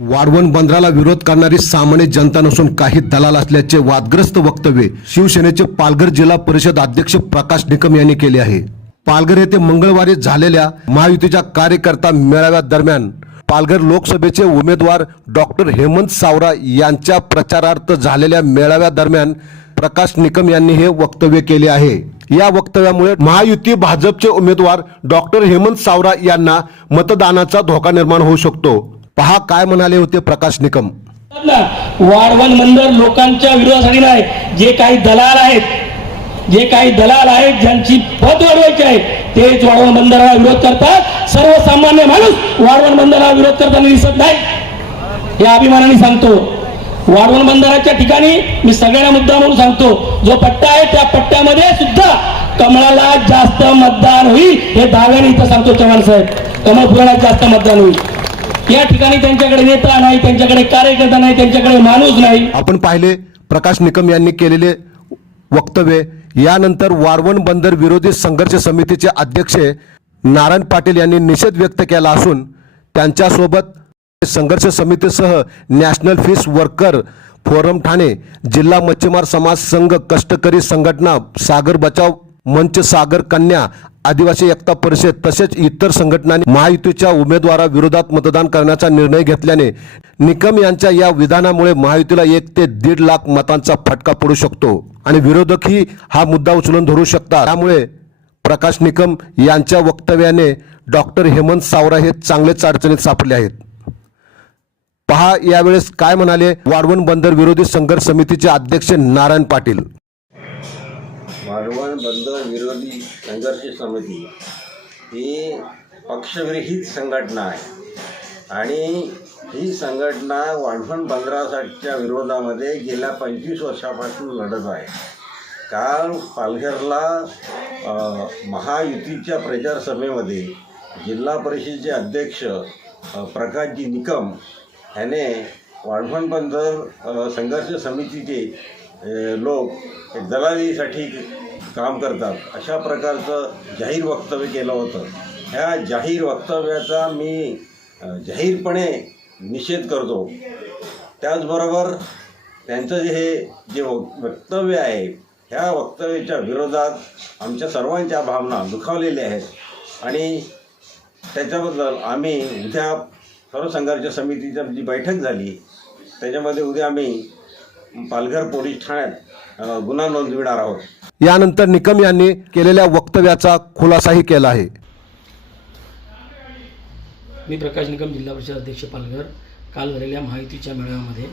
वाढवण बंदराला विरोध करणारी सामान्य जनता नसून काही दलाल असल्याचे वादग्रस्त वक्तव्य शिवसेनेचे पालघर जिल्हा परिषद अध्यक्ष प्रकाश निकम यांनी केले आहे. पालघर येथे मंगळवारी झालेल्या महायुतीच्या कार्यकर्ता मेळाव्या दरम्यान पालघर लोकसभेचे उमेदवार डॉक्टर हेमंत सावरा यांच्या प्रचारार्थ झालेल्या मेळाव्यादरम्यान प्रकाश निकम यांनी हे वक्तव्य केले आहे. या वक्तव्यामुळे महायुती भाजपचे उमेदवार डॉक्टर हेमंत सावरा यांना मतदानाचा धोका निर्माण होऊ शकतो. पहा काय म्हणाले होते प्रकाश निकम. ना वाढवण बंदर लोकांच्या विरोधासाठी नाही जे काही दलाल आहेत जे काही दलाल आहेत ज्यांची पद वाढवायची आहे तेच वाढवण बंदराला विरोध करतात. सर्वसामान्य माणूस वाढवण बंदराला विरोध करताना दिसत नाही. हे अभिमानाने सांगतो. वाढवण बंदराच्या ठिकाणी मी सगळ्यांना मुद्दा म्हणून सांगतो जो पट्टा आहे त्या पट्ट्यामध्ये सुद्धा कमळाला जास्त मतदान होईल हे दाव्याने इथं सांगतो चव्हाण साहेब. कमळ पुराणात जास्त मतदान होईल. या ठिकाणी त्यांच्याकडे नेता नाही त्यांच्याकडे कार्यकर्ता नाही त्यांच्याकडे माणूस नाही. आपण पाहिले प्रकाश निकम यांनी केलेले वक्तव्य. यानंतर वारवण बंदर विरोधी संघर्ष समितीचे अध्यक्ष नारायण पाटील यांनी निषेध व्यक्त केला असून त्यांच्यासोबत संघर्ष समितीसह national fish worker forum Thane जिल्हा मच्छीमार समाज संघ कष्टकरी संघटना सागर बचाव मंच सागर कन्या आदिवासी एकता परिषद तसेच इतर संघटनांनी महायुतीच्या उमेदवाराविरोधात मतदान करण्याचा निर्णय घेतल्याने निकम यांच्या या विधानामुळे महायुतीला एक ते दीड लाख मतांचा फटका पडू शकतो. आणि विरोधकही हा मुद्दा उचलून धरू शकतात. त्यामुळे प्रकाश निकम यांच्या वक्तव्याने डॉक्टर हेमंत सावरा हे चांगलेच अडचणीत सापडले आहेत. पहा यावेळेस काय म्हणाले वाढवण बंदर विरोधी संघर्ष समितीचे अध्यक्ष नारायण पाटील. वाढवण बंदर विरोधी संघर्ष समिती ही पक्षविरहित संघटना आहे. आणि ही संघटना वाढवण बंदरासाठीच्या विरोधामध्ये गेल्या पंचवीस वर्षापासून लढत आहे. काल पालघरला महायुतीच्या प्रचार सभेमध्ये जिल्हा परिषदेचे अध्यक्ष प्रकाशजी निकम ह्याने वाढवण बंदर संघर्ष समितीचे लोक एक दलालीसाठी काम करतात. अशा प्रकारचं जाहीर वक्तव्य केलं होतं. ह्या जाहीर वक्तव्याचा मी जाहीरपणे निषेध करतो. त्याचबरोबर त्यांचं जे हे जे वक्तव्य आहे ह्या वक्तव्याच्या विरोधात आमच्या सर्वांच्या भावना दुखावलेल्या आहेत. आणि त्याच्याबद्दल आम्ही उद्या सर्वसंघर्ष समितीची जी बैठक झाली त्याच्यामध्ये उद्या आम्ही पालघर पोलीस ठाण्यात गुन्हा नोंदविणार आहोत. यानंतर निकम यांनी केलेल्या वक्तव्याचा खुलासाही केला आहे. मी प्रकाश निकम जिल्हा परिषद अध्यक्ष पालघर. काल झालेल्या महायुतीच्या मेळाव्यामध्ये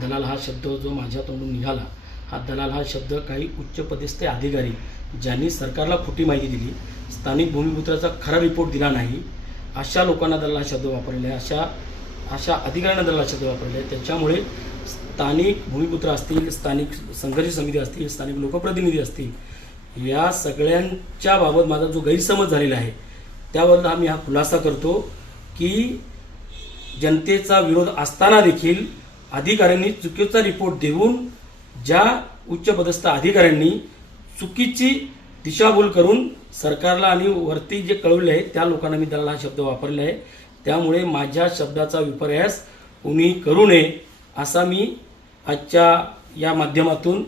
दलाल हा शब्द जो माझ्या तोंडून निघाला हा दलाल हा शब्द काही उच्चपदस्थ अधिकारी ज्यांनी सरकारला खोटी माहिती दिली स्थानिक भूमिपुत्राचा खरा रिपोर्ट दिला नाही अशा लोकांना दलाल हा शब्द वापरलेला आहे अशा अशा अधिकाऱ्यांना दलाल हा शब्द वापरलेला आहे त्याच्यामुळे स्थानिक भूमिपुत्र असतील स्थानिक संघर्ष समिती असतील स्थानिक लोकप्रतिनिधी असतील या सगळ्यांच्या बाबत माझा जो गैरसमज झालेला आहे त्यावर आम्ही हा खुलासा करतो की जनतेचा विरोध असताना देखील अधिकाऱ्यांनी चुकीचा रिपोर्ट देऊन ज्या उच्चपदस्थ अधिकाऱ्यांनी चुकीची दिशाभूल करून सरकारला आणि वरती जे कळवले आहे त्या लोकांना मी दलाल हा शब्द वापरला आहे त्यामुळे माझ्या शब्दाचा विपर्यास कोणी करू नये असा मी आजच्या या माध्यमातून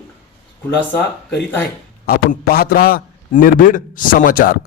खुलासा करीत आहे. आपण पाहत राहा निर्भीड समाचार.